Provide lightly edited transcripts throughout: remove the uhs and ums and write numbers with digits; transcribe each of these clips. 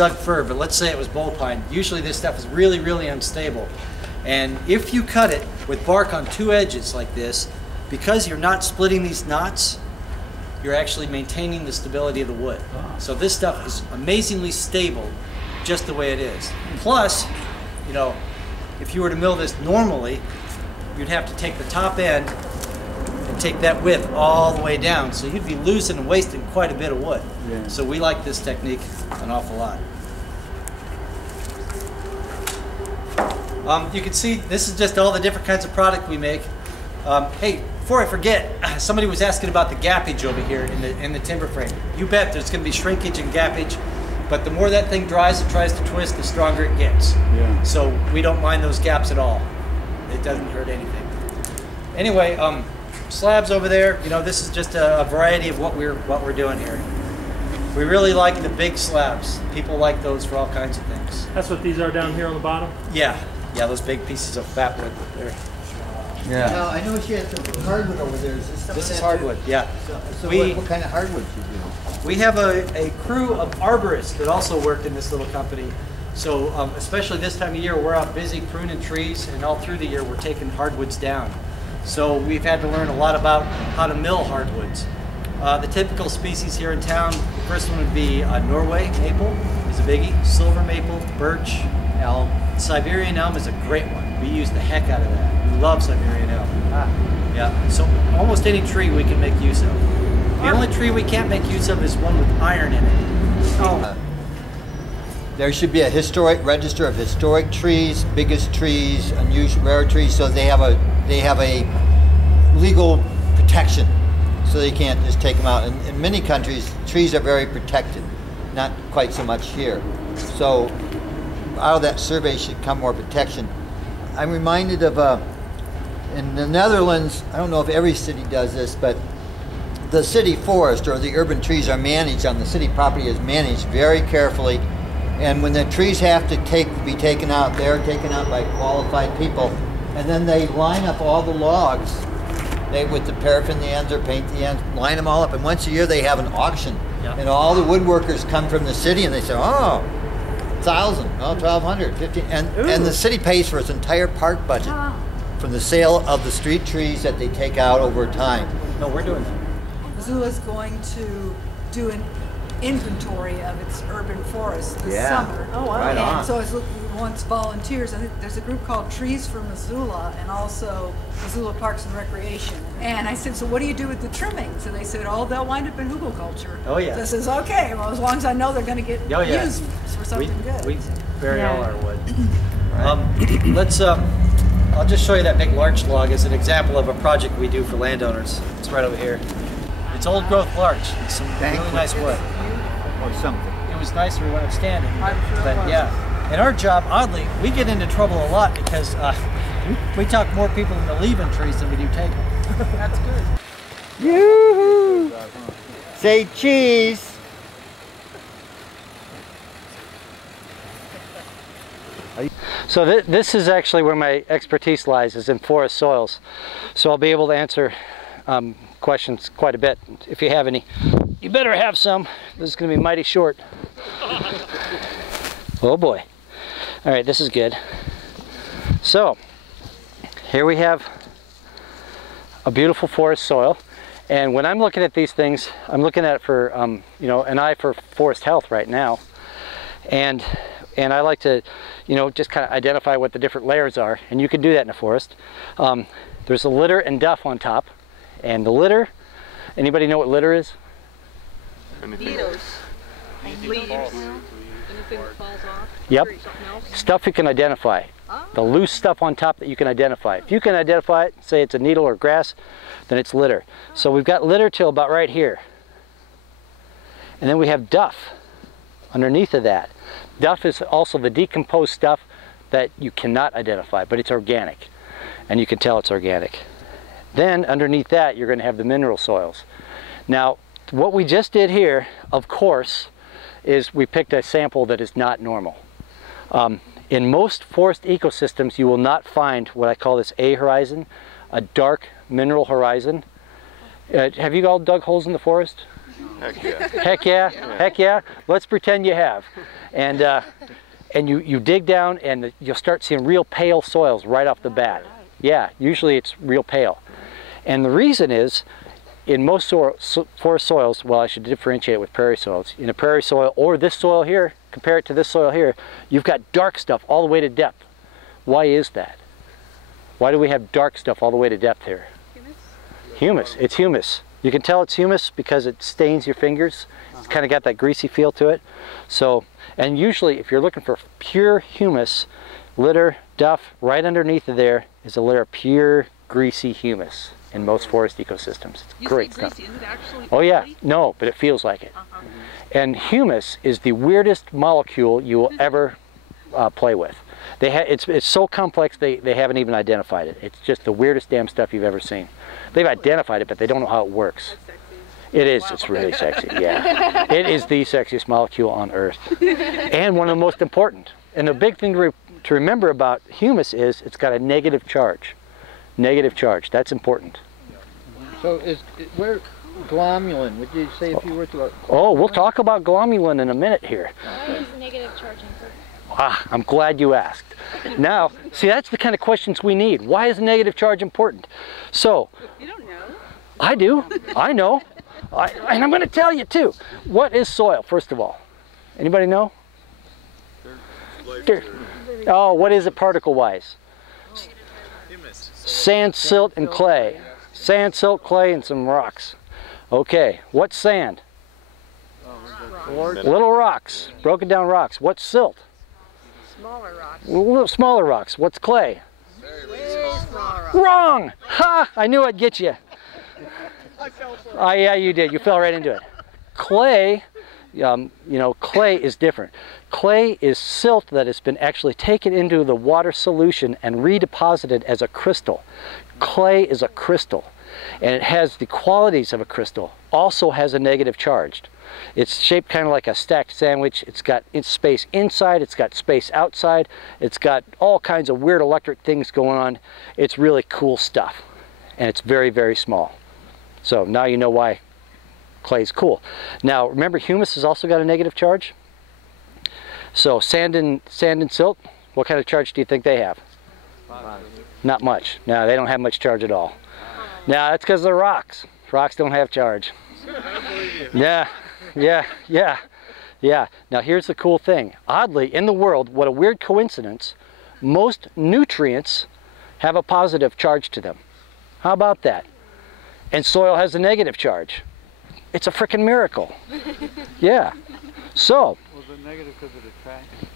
Doug fir, but let's say it was bull pine. Usually this stuff is really, really unstable. And if you cut it with bark on two edges like this, because you're not splitting these knots, you're actually maintaining the stability of the wood. So this stuff is amazingly stable just the way it is. Plus, you know, if you were to mill this normally, you'd have to take the top end and take that width all the way down. So you'd be losing and wasting quite a bit of wood. Yeah. So we like this technique an awful lot. You can see this is just all the different kinds of product we make. Hey, before I forget, somebody was asking about the gappage over here in the timber frame. You bet there's going to be shrinkage and gappage, but the more that thing dries and tries to twist, the stronger it gets. Yeah. So we don't mind those gaps at all. It doesn't hurt anything. Anyway, slabs over there. You know, this is just a variety of what we're doing here. We really like the big slabs. People like those for all kinds of things. That's what these are down here on the bottom? Yeah. Yeah, those big pieces of fat wood there. Yeah. Now, I know she has some hardwood over there. Is this some This of is that hardwood, too? yeah. So what kind of hardwood you do? We have a crew of arborists that also work in this little company. So especially this time of year, we're out busy pruning trees, and all through the year we're taking hardwoods down. So we've had to learn a lot about how to mill hardwoods. The typical species here in town, the first one would be Norway maple is a biggie, silver maple, birch, elm. Siberian elm is a great one. We use the heck out of that. We love Siberian elm. Yeah, so almost any tree we can make use of. The only tree we can't make use of is one with iron in it. There should be a historic register of historic trees, biggest trees, unusual rare trees, so they have a legal protection, so they can't just take them out. In many countries, trees are very protected, not quite so much here. So out of that survey should come more protection. I'm reminded of in the Netherlands, I don't know if every city does this, but the city forest or the urban trees are managed on the city property is managed very carefully. And when the trees have to be taken out, they're taken out by qualified people. And then they line up all the logs. They, with the paraffin the ends or paint the ends, line them all up. And once a year they have an auction. Yep. And all the woodworkers come from the city and they say, oh, 1,000, oh, 1,200, 15. And the city pays for its entire park budget from the sale of the street trees that they take out over time. No, we're doing that. Missoula's going to do an inventory of its urban forest this summer. Oh, wow. Right and on. so it wants volunteers. I think there's a group called Trees for Missoula and also Missoula Parks and Recreation. And I said, so what do you do with the trimmings? And they said, oh, they'll wind up in hugelkultur. Oh, yeah. So I says, okay, well, as long as I know they're going to get used for something good. We bury all our wood. Let's, I'll just show you that big larch log as an example of a project we do for landowners. It's right over here. It's old growth larch. It's some really nice wood. Or something. It was nicer when it was standing. But yeah. In our job, oddly, we get into trouble a lot because we talk more people into leaving trees than we do taking them. That's good. Yoo-hoo! Say cheese. So this is actually where my expertise lies, is in forest soils. So I'll be able to answer questions quite a bit. If you have any, you better have some. This is going to be mighty short. Oh boy. All right, this is good. So here we have a beautiful forest soil. And when I'm looking at these things, I'm looking at it for, you know, an eye for forest health right now. And I like to, you know, just kind of identify what the different layers are. And you can do that in a forest. There's a litter and duff on top. And the litter, anybody know what litter is? Needles. Leaves. Anything falls off. Yep. Stuff you can identify. The loose stuff on top that you can identify. If you can identify it, say it's a needle or grass, then it's litter. So we've got litter till about right here. And then we have duff underneath of that. Duff is also the decomposed stuff that you cannot identify, but it's organic. And you can tell it's organic. Then underneath that, you're going to have the mineral soils. Now, what we just did here, of course, is we picked a sample that is not normal. In most forest ecosystems, you will not find what I call this A horizon, a dark mineral horizon. Have you all dug holes in the forest? Heck yeah. Heck yeah? Heck yeah? Let's pretend you have. And you dig down and you'll start seeing real pale soils right off the bat. Yeah, usually it's real pale. And the reason is, in most forest soils, well, I should differentiate with prairie soils. In a prairie soil or this soil here, compare it to this soil here, you've got dark stuff all the way to depth. Why is that? Why do we have dark stuff all the way to depth here? Humus. It's humus. You can tell it's humus because it stains your fingers. It's kind of got that greasy feel to it. So, and usually if you're looking for pure humus, litter, duff, right underneath of there is a layer of pure greasy humus in most forest ecosystems. It's great stuff. Greasy. Is it actually Oh yeah, greasy? no, but it feels like it. And humus is the weirdest molecule you will ever play with. It's so complex they haven't even identified it. It's just the weirdest damn stuff you've ever seen. They've identified it, but they don't know how it works. It is. Wow. It's really sexy. Yeah, it is the sexiest molecule on Earth, and one of the most important. And the big thing to remember about humus is it's got a negative charge. Negative charge. That's important. So where glomalin? Would you say if you were to? Oh, we'll talk about glomalin in a minute here. Why is negative charge important? Ah, I'm glad you asked. Now, see, that's the kind of questions we need. Why is negative charge important? So, You don't know. I do. I know. And I'm going to tell you too. What is soil, first of all? Anybody know? Dirt. Oh, what is it particle-wise? Sand, silt, and clay. Sand, silt, clay, and some rocks. Okay, what's sand? Little rocks, broken down rocks. What's silt? Smaller rocks. Little smaller rocks. What's clay? Very small rocks. Wrong! Ha! I knew I'd get you. Oh yeah, you did. You fell right into it. Clay, you know, clay is different. Clay is silt that has been actually taken into the water solution and redeposited as a crystal. Clay is a crystal, and it has the qualities of a crystal. Also has a negative charge. It's shaped kind of like a stacked sandwich. It's got space inside, it's got space outside, it's got all kinds of weird electric things going on. It's really cool stuff, and it's very, very small. So now you know why clay is cool. Now remember, humus has also got a negative charge. So sand and silt, what kind of charge do you think they have? Not much. No, they don't have much charge at all. Now that's because they're rocks. Rocks don't have charge. Yeah. Now here's the cool thing. Oddly, in the world, what a weird coincidence, most nutrients have a positive charge to them. How about that? And soil has a negative charge. It's a frickin' miracle. Yeah. So. Was it negative because it attracts?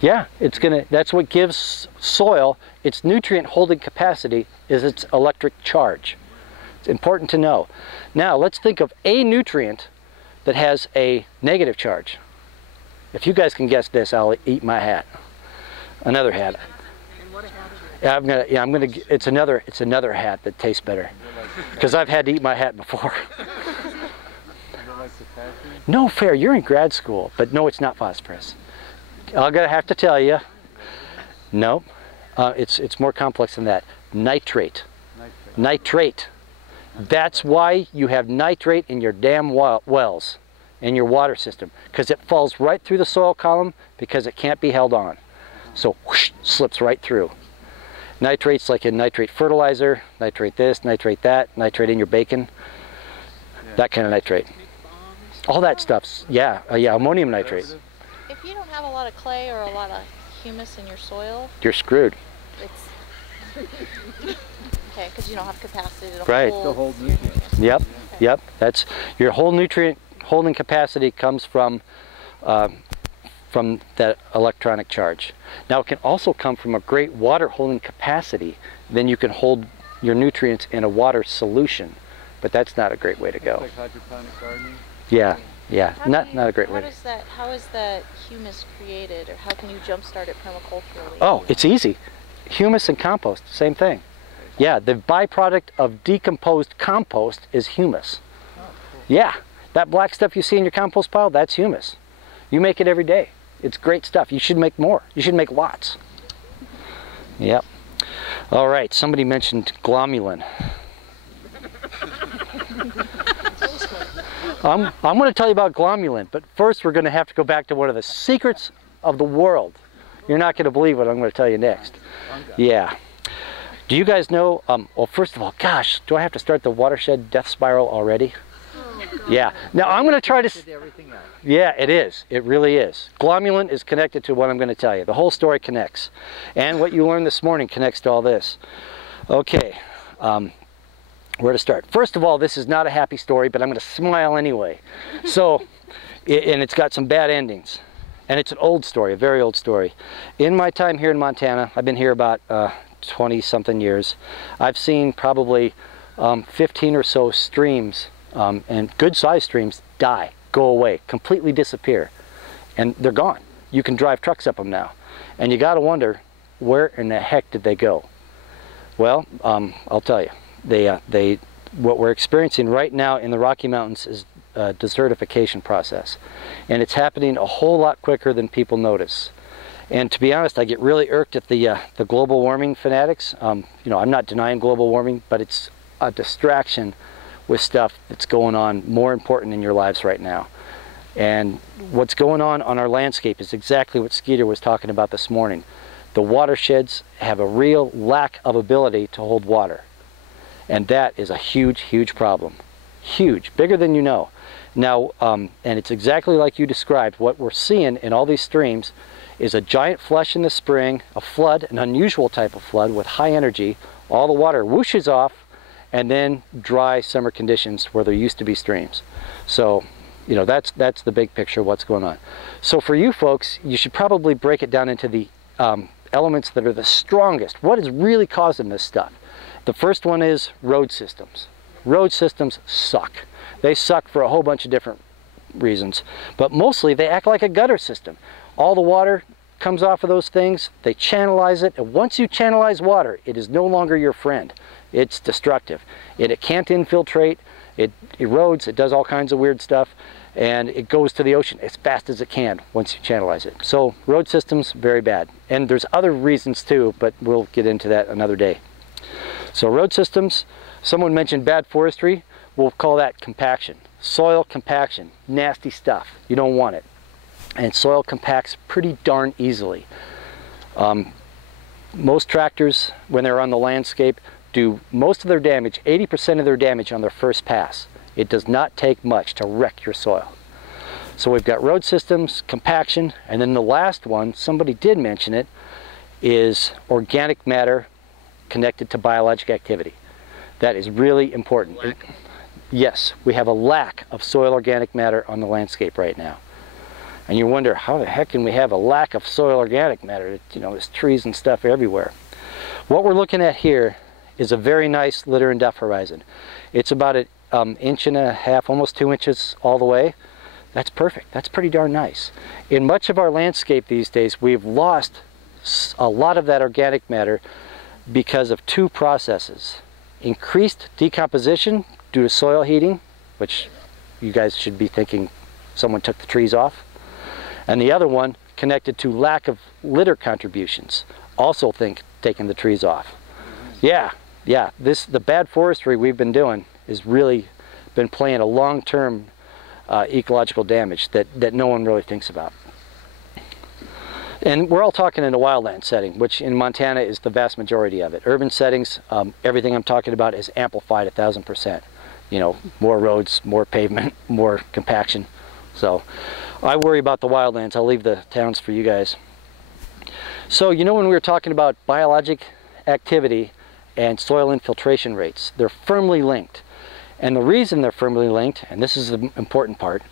Yeah, it's gonna. That's what gives soil its nutrient holding capacity, is its electric charge. It's important to know. Now let's think of a nutrient that has a negative charge. If you guys can guess this, I'll eat my hat. Another hat. And what a hat is it? Yeah, I'm gonna. It's another hat that tastes better, because I've had to eat my hat before. No, fair. You're in grad school, but no, it's not phosphorus. I'm gonna have to tell you. No, it's more complex than that. Nitrate. Nitrate. That's why you have nitrate in your damn wells, in your water system, because it falls right through the soil column because it can't be held on. So whoosh, slips right through. Nitrates like in nitrate fertilizer, nitrate this, nitrate that, nitrate in your bacon, that kind of nitrate. All that stuff's, yeah, ammonium nitrate. If you don't have a lot of clay or a lot of humus in your soil, You're screwed. it's okay, because you don't have capacity to Right. hold nutrients. Yep. That's your whole nutrient holding capacity comes from that electronic charge. Now it can also come from a great water holding capacity. Then you can hold your nutrients in a water solution, but that's not a great way to go. Like hydroponic gardening. Yeah, How not a great how way. does that? How is that humus created, or how can you jumpstart it permaculturally? Oh, it's easy. Humus and compost, same thing. Yeah, the byproduct of decomposed compost is humus. Yeah, that black stuff you see in your compost pile, that's humus. You make it every day. It's great stuff. You should make more. You should make lots. Yep. All right, somebody mentioned glomalin. I'm going to tell you about glomalin, but first we're going to have to go back to one of the secrets of the world. You're not going to believe what I'm going to tell you next. Yeah. Do you guys know, well, first of all, gosh, do I have to start the watershed death spiral already? Yeah. Now I'm going to try to... Yeah, it is. It really is. Glomalin is connected to what I'm going to tell you. The whole story connects. And what you learned this morning connects to all this. Okay. Where to start? First of all, this is not a happy story, but I'm going to smile anyway. So, and it's got some bad endings. And it's an old story, a very old story. In my time here in Montana, I've been here about 20-something years. I've seen probably 15 or so streams, and good-sized streams, die, go away, completely disappear. And they're gone. You can drive trucks up them now. And you got to wonder, where in the heck did they go? Well, I'll tell you. What we're experiencing right now in the Rocky Mountains is a desertification process, and it's happening a whole lot quicker than people notice. And to be honest, I get really irked at the global warming fanatics. You know, I'm not denying global warming, but it's a distraction with stuff that's going on more important in your lives right now. And what's going on our landscape is exactly what Skeeter was talking about this morning. The watersheds have a real lack of ability to hold water. And that is a huge, huge problem. Huge, bigger than you know. Now, and it's exactly like you described. What we're seeing in all these streams is a giant flush in the spring, a flood, an unusual type of flood with high energy. All the water whooshes off, and then dry summer conditions where there used to be streams. So, you know, that's the big picture of what's going on. So for you folks, you should probably break it down into the elements that are the strongest. What is really causing this stuff? The first one is road systems. Road systems suck. They suck for a whole bunch of different reasons, but mostly they act like a gutter system. All the water comes off of those things, they channelize it, and once you channelize water, it is no longer your friend. It's destructive. It can't infiltrate, it erodes, it does all kinds of weird stuff, and it goes to the ocean as fast as it can once you channelize it. So road systems, very bad. And there's other reasons too, but we'll get into that another day. So road systems, someone mentioned bad forestry, we'll call that compaction. Soil compaction, nasty stuff, you don't want it. And soil compacts pretty darn easily. Most tractors, when they're on the landscape, do most of their damage, 80% of their damage on their first pass. It does not take much to wreck your soil. So we've got road systems, compaction, and then the last one, somebody did mention it, is organic matter connected to biologic activity. That is really important. Yes, we have a lack of soil organic matter on the landscape right now. And you wonder, how the heck can we have a lack of soil organic matter? You know, there's trees and stuff everywhere. What we're looking at here is a very nice litter and duff horizon. It's about an inch and a half, almost 2 inches all the way. That's perfect. That's pretty darn nice. In much of our landscape these days, we've lost a lot of that organic matter because of two processes. Increased decomposition due to soil heating, which you guys should be thinking someone took the trees off. And the other one connected to lack of litter contributions, also think taking the trees off. Yeah, the bad forestry we've been doing has really been playing a long-term ecological damage that no one really thinks about. And we're all talking in a wildland setting, which in Montana is the vast majority of it. Urban settings, everything I'm talking about is amplified 1,000%. You know, more roads, more pavement, more compaction. So I worry about the wildlands. I'll leave the towns for you guys. So, you know, when we were talking about biologic activity and soil infiltration rates, they're firmly linked. And the reason they're firmly linked, and this is the important part,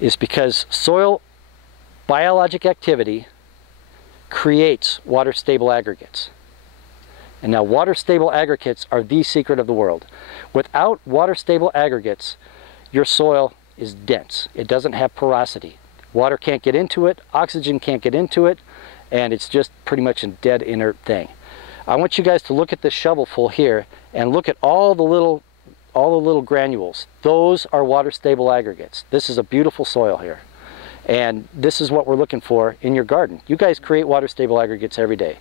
is because soil biologic activity creates water-stable aggregates. And now water-stable aggregates are the secret of the world. Without water-stable aggregates, your soil is dense. It doesn't have porosity. Water can't get into it, oxygen can't get into it, and it's just pretty much a dead inert thing. I want you guys to look at this shovelful here and look at all the little granules. Those are water-stable aggregates. This is a beautiful soil here. And this is what we're looking for in your garden. You guys create water-stable aggregates every day.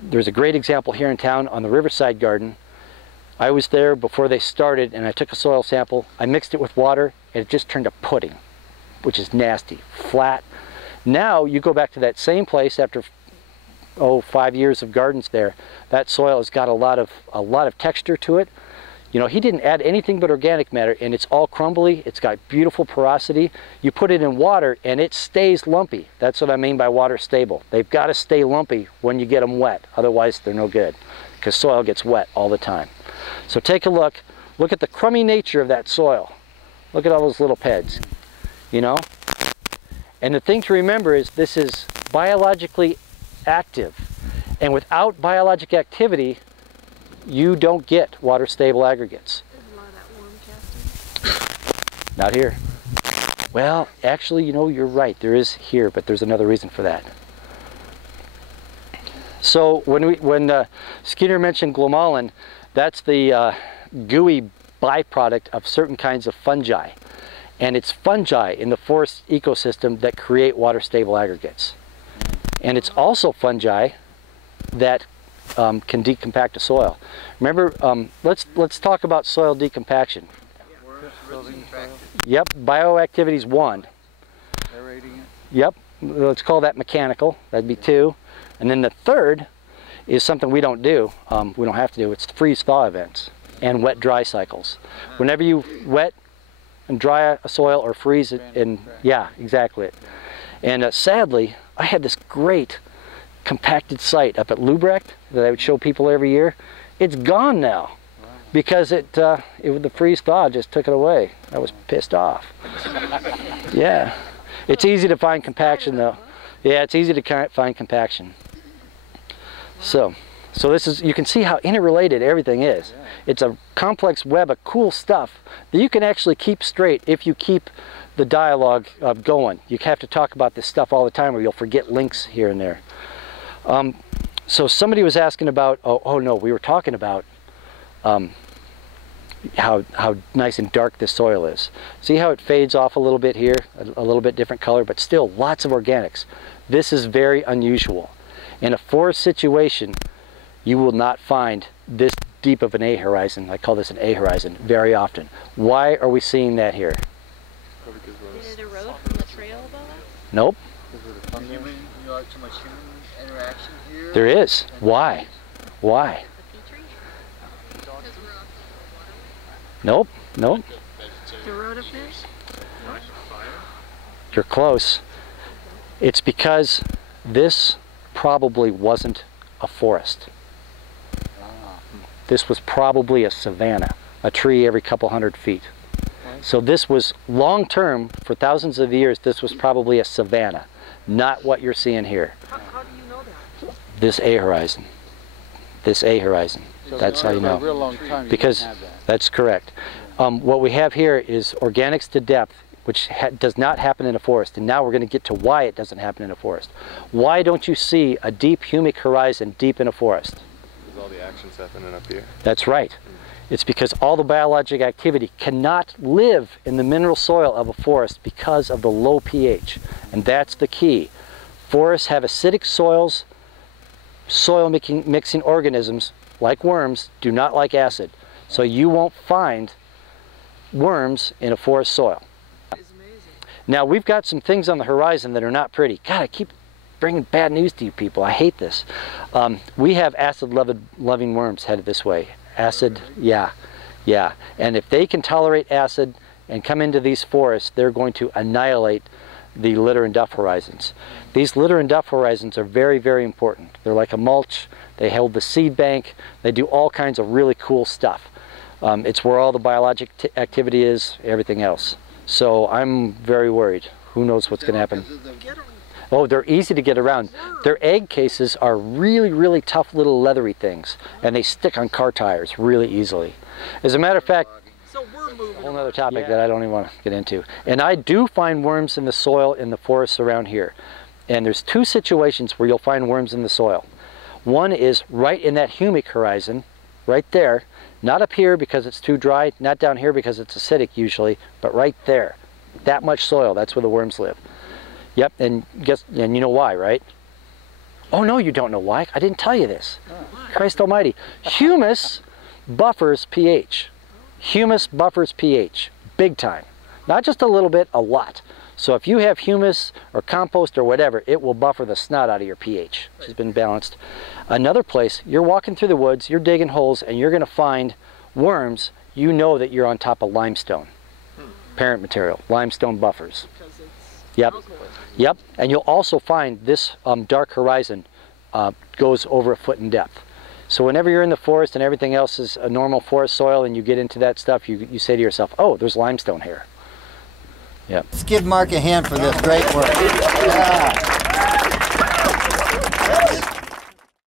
There's a great example here in town on the Riverside Garden. I was there before they started, and I took a soil sample. I mixed it with water, and it just turned to pudding, which is nasty, flat. Now you go back to that same place after 5 years of gardens there. That soil has got a lot of texture to it. You know, he didn't add anything but organic matter, and it's all crumbly. It's got beautiful porosity. You put it in water and it stays lumpy. That's what I mean by water stable. They've got to stay lumpy when you get them wet. Otherwise they're no good, because soil gets wet all the time. So take a look. Look at the crummy nature of that soil. Look at all those little peds, you know? And the thing to remember is this is biologically active. And without biologic activity, you don't get water stable aggregates. There's a lot of that worm casting. Not here. Well, actually, you know, you're right. There is here, but there's another reason for that. So when Skinner mentioned glomalin, that's the gooey byproduct of certain kinds of fungi. And it's fungi in the forest ecosystem that create water stable aggregates. And it's also fungi that can decompact a soil. Remember, let's talk about soil decompaction. Yep, bioactivity is 1. Aerating it. Yep, let's call that mechanical. That'd be 2. And then the third is something we don't do. We don't have to do. It's freeze-thaw events and wet-dry cycles. Whenever you wet and dry a soil or freeze it, and yeah, exactly. And sadly, I had this great compacted site up at Lubrecht that I would show people every year. It's gone now because the freeze-thaw just took it away. I was pissed off. Yeah, it's easy to find compaction though. Yeah, it's easy to find compaction. So this is, you can see how interrelated everything is. It's a complex web of cool stuff that you can actually keep straight if you keep the dialogue going. You have to talk about this stuff all the time or you'll forget links here and there. So somebody was asking about, we were talking about how nice and dark this soil is. See how it fades off a little bit here, a little bit different color, but still lots of organics. This is very unusual. In a forest situation, you will not find this deep of an A horizon. I call this an A horizon very often. Why are we seeing that here? Did it erode from the trail above us? Nope. Too much human interaction here. There is. Why? Why? The tree? Nope. Nope. The rotopers? You're close. It's because this probably wasn't a forest. This was probably a savanna, a tree every couple hundred feet. So this was long term, for thousands of years, this was probably a savanna, not what you're seeing here. How do you know that? This A horizon. This A horizon. So That's how you for a know. real long time you Because didn't have that. that's correct. What we have here is organics to depth, which does not happen in a forest. And now we're going to get to why it doesn't happen in a forest. Why don't you see a deep humic horizon deep in a forest? Because all the action's happening up here. That's right. It's because all the biologic activity cannot live in the mineral soil of a forest because of the low pH. And that's the key. Forests have acidic soils. Soil mixing organisms, like worms, do not like acid. So you won't find worms in a forest soil. Now we've got some things on the horizon that are not pretty. God, I keep bringing bad news to you people. I hate this. We have acid-loving worms headed this way. Acid, yeah. And if they can tolerate acid and come into these forests, they're going to annihilate the litter and duff horizons. These litter and duff horizons are very, very important. They're like a mulch. They hold the seed bank. They do all kinds of really cool stuff. It's where all the biologic activity is, everything else. So I'm very worried. Who knows what's going to happen? Oh, they're easy to get around. Their egg cases are really, really tough little leathery things, and they stick on car tires really easily. As a matter of fact, So we're moving. a whole other topic that I don't even want to get into. And I do find worms in the soil in the forests around here. And there's two situations where you'll find worms in the soil. One is right in that humic horizon, right there. Not up here because it's too dry, not down here because it's acidic usually, but right there. That much soil, that's where the worms live. Yep, and you know why, right? Oh no, you don't know why. I didn't tell you this. Christ almighty. Humus buffers pH. Humus buffers pH, big time. Not just a little bit, a lot. So if you have humus or compost or whatever, it will buffer the snot out of your pH, which has been balanced. Another place, you're walking through the woods, you're digging holes, and you're going to find worms. You know that you're on top of limestone. Parent material, limestone buffers. Yep. Yep. And you'll also find this dark horizon goes over a foot in depth. So whenever you're in the forest and everything else is a normal forest soil and you get into that stuff, you say to yourself, oh, there's limestone here. Yep. Let's give Mark a hand for this great work. Yeah.